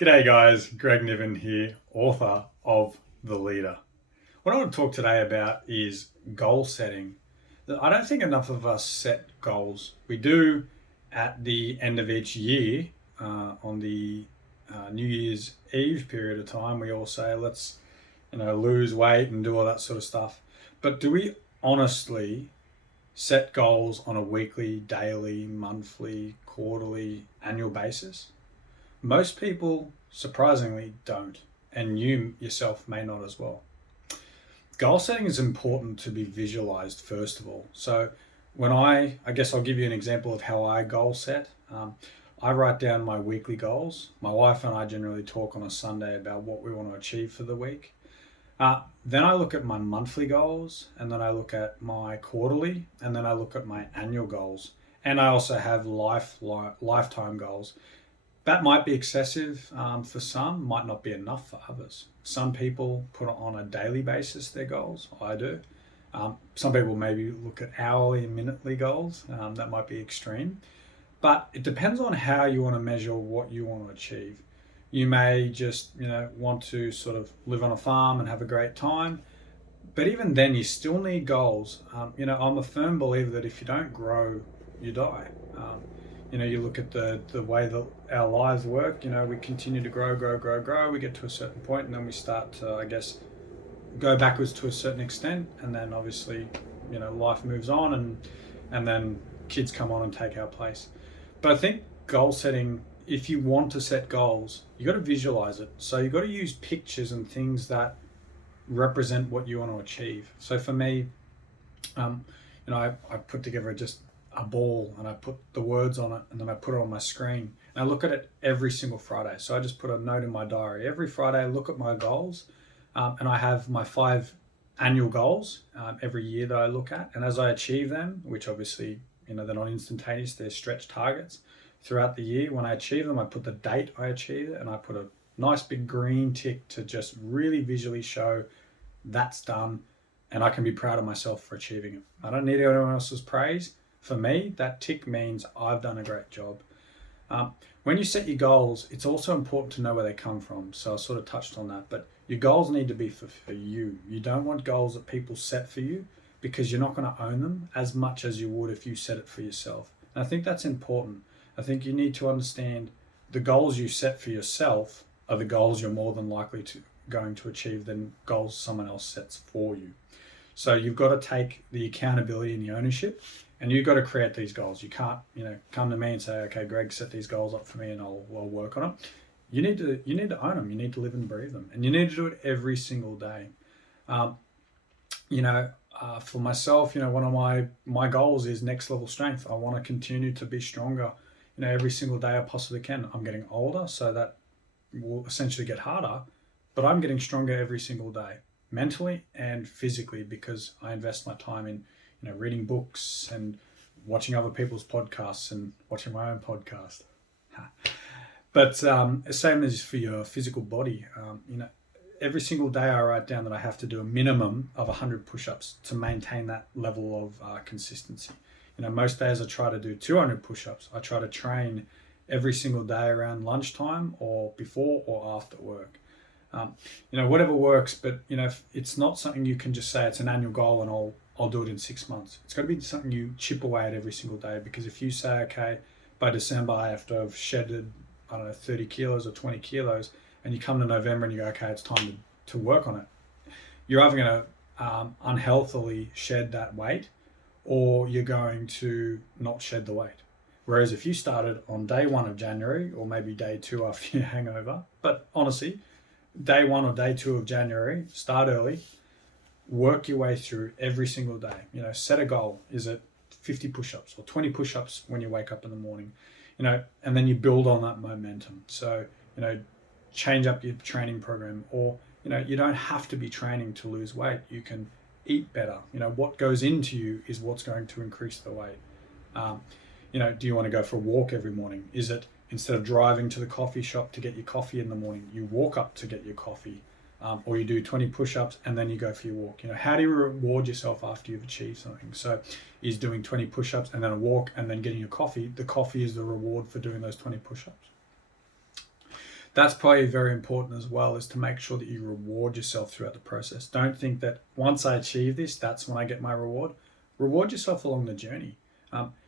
G'day guys, Greg Niven here, author of The Leader. What I want to talk today about is goal setting. I don't think enough of us set goals. We do at the end of each year, on the New Year's Eve period of time, we all say, let's lose weight and do all that sort of stuff. But do we honestly set goals on a weekly, daily, monthly, quarterly, annual basis? Most people, surprisingly, don't, and you yourself may not as well. Goal setting is important to be visualized, first of all. So, I guess I'll give you an example of how I goal set. I write down my weekly goals. My wife and I generally talk on a Sunday about what we want to achieve for the week. Then I look at my monthly goals, and then I look at my quarterly, and then I look at my annual goals. And I also have lifetime goals. That might be excessive for some, might not be enough for others. Some people put it on a daily basis, their goals. I do. Some people maybe look at hourly and minutely goals. That might be extreme. But it depends on how you want to measure what you want to achieve. You may just, want to sort of live on a farm and have a great time. But even then, you still need goals. I'm a firm believer that if you don't grow, you die. You look at the way that our lives work, we continue to grow. We get to a certain point and then we start to, I guess, go backwards to a certain extent. And then obviously, life moves on and then kids come on and take our place. But I think goal setting, if you want to set goals, you got to visualize it. So you got to use pictures and things that represent what you want to achieve. So for me, I put together just a ball and I put the words on it and then I put it on my screen and I look at it every single Friday. So I just put a note in my diary. Every Friday I look at my goals, and I have my 5 annual goals every year that I look at. And as I achieve them, which obviously, they're not instantaneous, they're stretch targets throughout the year. When I achieve them, I put the date I achieved it and I put a nice big green tick to just really visually show that's done and I can be proud of myself for achieving it. I don't need anyone else's praise. For me, that tick means I've done a great job. When you set your goals, it's also important to know where they come from. So I sort of touched on that, but your goals need to be for you. You don't want goals that people set for you because you're not going to own them as much as you would if you set it for yourself. And I think that's important. I think you need to understand the goals you set for yourself are the goals you're more than likely to going to achieve than goals someone else sets for you. So you've got to take the accountability and the ownership, and you've got to create these goals. You can't, come to me and say, okay, Greg, set these goals up for me and I'll work on them. You need to own them. You need to live and breathe them, and you need to do it every single day. For myself, one of my goals is next level strength. I want to continue to be stronger, every single day I possibly can. I'm getting older, so that will essentially get harder, but I'm getting stronger every single day, mentally and physically, because I invest my time in, reading books and watching other people's podcasts and watching my own podcast. But same as for your physical body, every single day I write down that I have to do a minimum of 100 push-ups to maintain that level of consistency. Most days I try to do 200 push-ups. I try to train every single day around lunchtime or before or after work. Whatever works, but it's not something you can just say it's an annual goal and I'll do it in 6 months. It's got to be something you chip away at every single day, because if you say, okay, by December I have to have shedded, 30 kilos or 20 kilos, and you come to November and you go, okay, it's time to work on it, you're either going to unhealthily shed that weight, or you're going to not shed the weight. Whereas if you started on day 1 of January, or maybe day 2 after your hangover, but honestly, day 1 or day 2 of January, start early, work your way through every single day. Set a goal. Is it 50 push-ups or 20 push-ups when you wake up in the morning? And then you build on that momentum. So, change up your training program, or, you don't have to be training to lose weight. You can eat better. What goes into you is what's going to increase the weight. Do you want to go for a walk every morning? Is it, instead of driving to the coffee shop to get your coffee in the morning, you walk up to get your coffee, or you do 20 push-ups and then you go for your walk? How do you reward yourself after you've achieved something? So is doing 20 push-ups and then a walk and then getting your coffee, the coffee is the reward for doing those 20 push-ups. that's probably very important as well, is to make sure that you reward yourself throughout the process. Don't think that once I achieve this, that's when I get my reward. Reward yourself along the journey.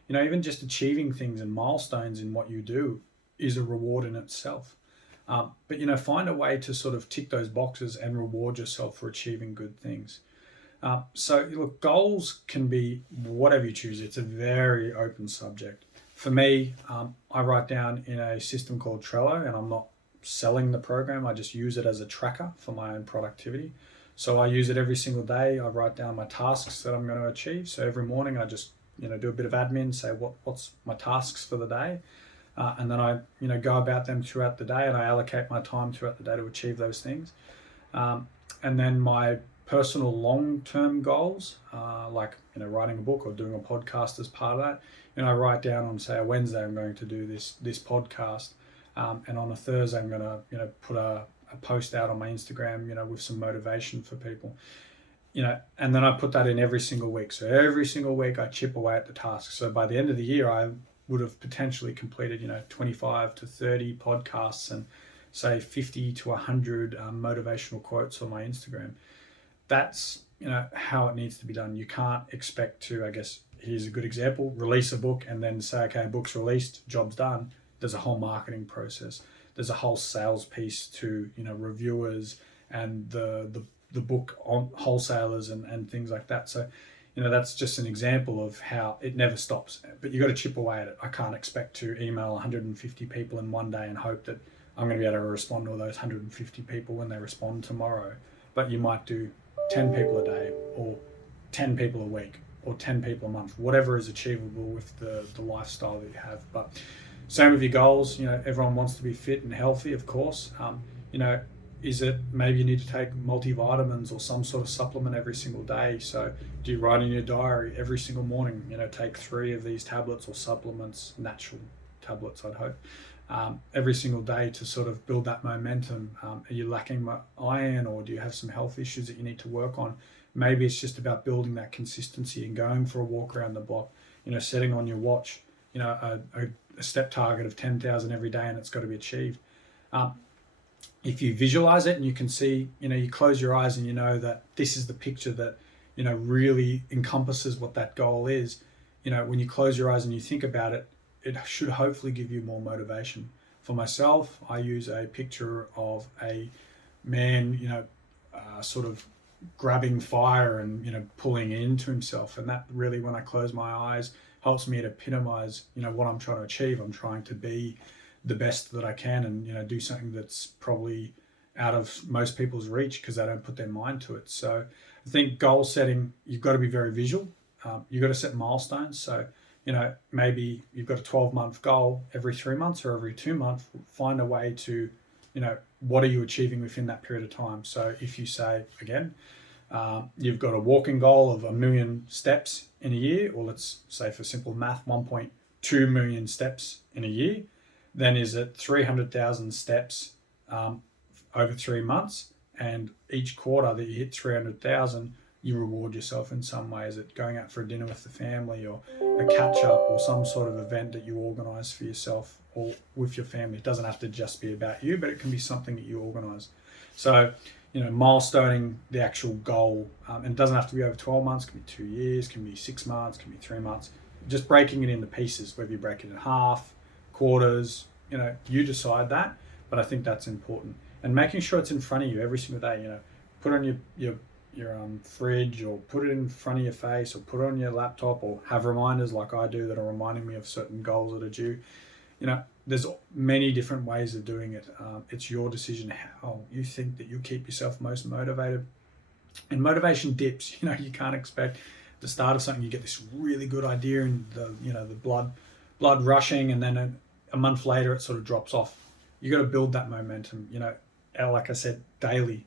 Even just achieving things and milestones in what you do is a reward in itself. But find a way to sort of tick those boxes and reward yourself for achieving good things. So look, goals can be whatever you choose. It's a very open subject. For me, I write down in a system called Trello, and I'm not selling the program. I just use it as a tracker for my own productivity. So I use it every single day. I write down my tasks that I'm going to achieve. So every morning I just do a bit of admin, say what's my tasks for the day, and then I go about them throughout the day, and I allocate my time throughout the day to achieve those things. And then my personal long-term goals, like writing a book or doing a podcast as part of that, I write down on, say, a Wednesday I'm going to do this podcast, and on a Thursday I'm going to put a post out on my Instagram with some motivation for people, and then I put that in every single week. So every single week I chip away at the task. So by the end of the year I would have potentially completed 25 to 30 podcasts and say 50 to 100 motivational quotes on my Instagram. That's how it needs to be done. You can't expect to, I guess, here's a good example, release a book and then say, okay, book's released, job's done. There's a whole marketing process. There's a whole sales piece to reviewers and the book on wholesalers and things like that. So that's just an example of how it never stops, but you got to chip away at it. I can't expect to email 150 people in one day and hope that I'm going to be able to respond to all those 150 people when they respond tomorrow. But you might do 10 people a day or 10 people a week or 10 people a month, whatever is achievable with the lifestyle that you have. But same with your goals. Everyone wants to be fit and healthy, of course. Is it maybe you need to take multivitamins or some sort of supplement every single day? So do you write in your diary every single morning, take 3 of these tablets or supplements, natural tablets, I'd hope, every single day to sort of build that momentum? Are you lacking iron, or do you have some health issues that you need to work on? Maybe it's just about building that consistency and going for a walk around the block, setting on your watch, a step target of 10,000 every day, and it's got to be achieved. If you visualize it and you can see, you close your eyes and that this is the picture that, really encompasses what that goal is. When you close your eyes and you think about it, it should hopefully give you more motivation. For myself, I use a picture of a man, sort of grabbing fire and, pulling into himself. And that really, when I close my eyes, helps me to epitomize, what I'm trying to achieve. I'm trying to be the best that I can and, do something that's probably out of most people's reach because they don't put their mind to it. So I think goal setting, you've got to be very visual. You've got to set milestones. So, maybe you've got a 12-month goal. Every 3 months or every 2 months, find a way to, what are you achieving within that period of time? So if you say, again, you've got a walking goal of 1 million steps in a year, or let's say for simple math, 1.2 million steps in a year, then is it 300,000 steps over 3 months? And each quarter that you hit 300,000, you reward yourself in some way. Is it going out for a dinner with the family, or a catch up, or some sort of event that you organize for yourself or with your family? It doesn't have to just be about you, but it can be something that you organize. So, milestoning the actual goal, and it doesn't have to be over 12 months, it can be 2 years, can be 6 months, can be 3 months. Just breaking it into pieces, whether you break it in half, quarters, you decide that, but I think that's important. And making sure it's in front of you every single day, put on your fridge, or put it in front of your face, or put it on your laptop, or have reminders like I do that are reminding me of certain goals that are due. There's many different ways of doing it. It's your decision how you think that you keep yourself most motivated. And motivation dips. You can't expect the start of something you get this really good idea and the blood rushing, and then a month later it sort of drops off. You got to build that momentum. Like I said, daily.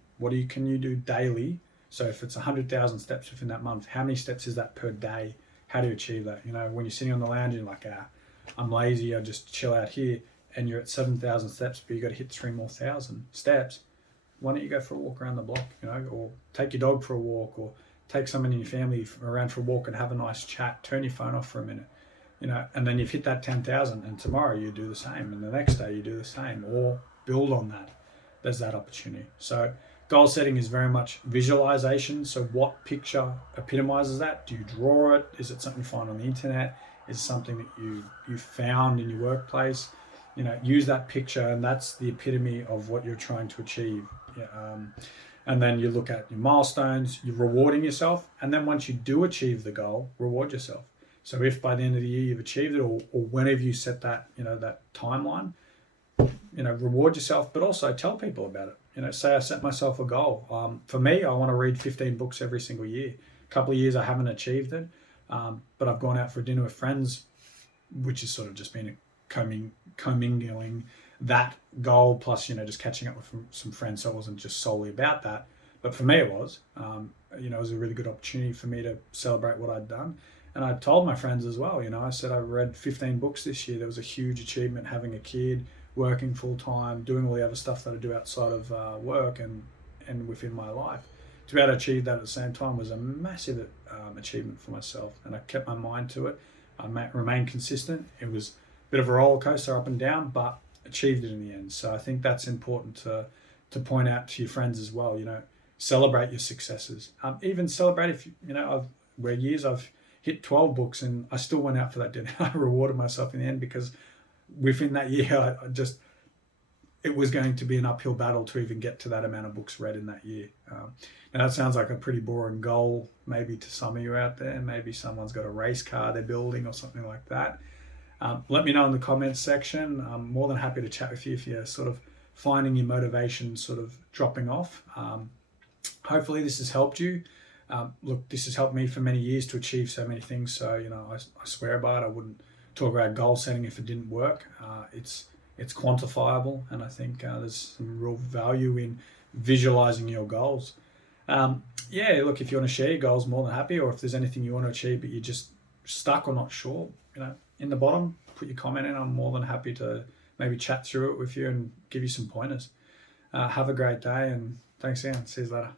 Can you do daily? So if it's 100,000 steps within that month, how many steps is that per day? How do you achieve that? When you're sitting on the lounge, you're like, I'm lazy, I just chill out here, and you're at 7,000 steps, but you got to hit 3,000 steps. Why don't you go for a walk around the block, or take your dog for a walk, or take someone in your family around for a walk and have a nice chat, turn your phone off for a minute, and then you've hit that 10,000, and tomorrow you do the same, and the next day you do the same, or build on that, there's that opportunity. So goal setting is very much visualization. So what picture epitomizes that? Do you draw it? Is it something you find on the internet? Is it something that you found in your workplace? Use that picture, and that's the epitome of what you're trying to achieve. Yeah, and then you look at your milestones, you're rewarding yourself, and then once you do achieve the goal, reward yourself. So if by the end of the year you've achieved it, or whenever you set that that timeline, reward yourself, but also tell people about it. Say I set myself a goal. For me, I want to read 15 books every single year. A couple of years I haven't achieved it, but I've gone out for dinner with friends, which has sort of just been commingling that goal, plus just catching up with some friends. So it wasn't just solely about that, but for me it was. It was a really good opportunity for me to celebrate what I'd done. And I told my friends as well. I said I read 15 books this year. There was a huge achievement having a kid, working full time, doing all the other stuff that I do outside of work and within my life. To be able to achieve that at the same time was a massive achievement for myself, and I kept my mind to it. I remained consistent. It was a bit of a roller coaster up and down, but achieved it in the end. So I think that's important to point out to your friends as well. Celebrate your successes. Even celebrate if I've hit 12 books and I still went out for that dinner. I rewarded myself in the end, because within that year, it was going to be an uphill battle to even get to that amount of books read in that year. Now that sounds like a pretty boring goal, maybe to some of you out there. Maybe someone's got a race car they're building or something like that. Let me know in the comments section. I'm more than happy to chat with you if you're sort of finding your motivation sort of dropping off. Hopefully this has helped you. Look, this has helped me for many years to achieve so many things. So, I swear by it. I wouldn't talk about goal setting if it didn't work. It's quantifiable, and I think there's some real value in visualizing your goals. Look, if you want to share your goals, more than happy. Or if there's anything you want to achieve but you're just stuck or not sure, in the bottom, put your comment in. I'm more than happy to maybe chat through it with you and give you some pointers. Have a great day, and thanks again. See you later.